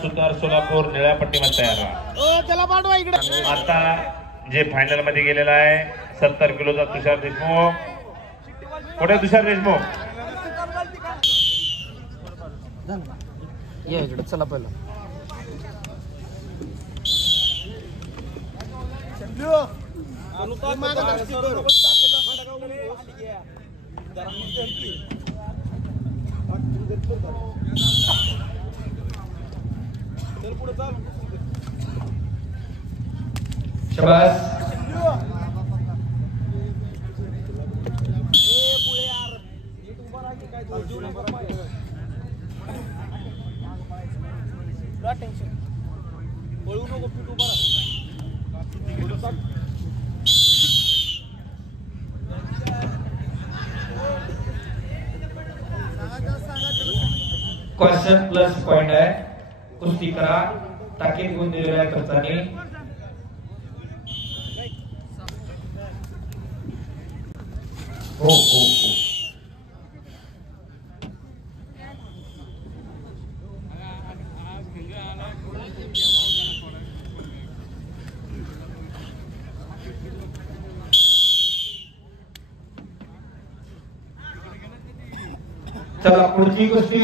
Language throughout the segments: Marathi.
सुतार सोलापूर निळ्या पट्टीमध्ये तयार राहा। आता जे फायनल मध्ये गेलेला आहे 70 किलोचा तुषार देशमुख। कुठे तुषार देशमुख? या इकडे चला पहिला। शाबाश। क्वेश्चन प्लस पॉइंट आहे। कुस्ती करा ताकीद गुण दिलेला आहे खर्चाने। हो हो हो चला पुढची कुस्ती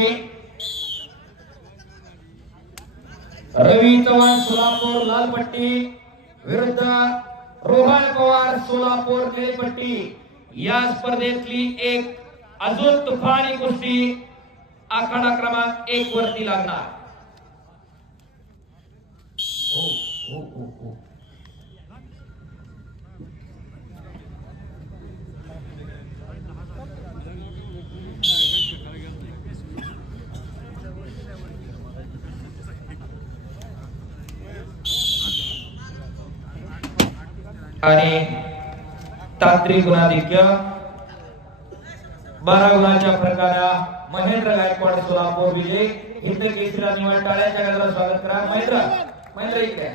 रवी चव्हाण सोलापूर लाल पट्टी विरुद्ध रोहन पवार सोलापूर निळी पट्टी। या स्पर्धेतली एक अजून तुफानी कुस्ती आखाडा क्रमांक 1 वरती लागणार। हो हो हो हो आणि तांत्रिक गुणाधिक्य 12 गुणाच्या फरकाने महेंद्र गायकवाड सोलापूर विजय। हिंद केसरीला निवड टाळ्याच्या गजरात स्वागत करा। महेंद्र इकडे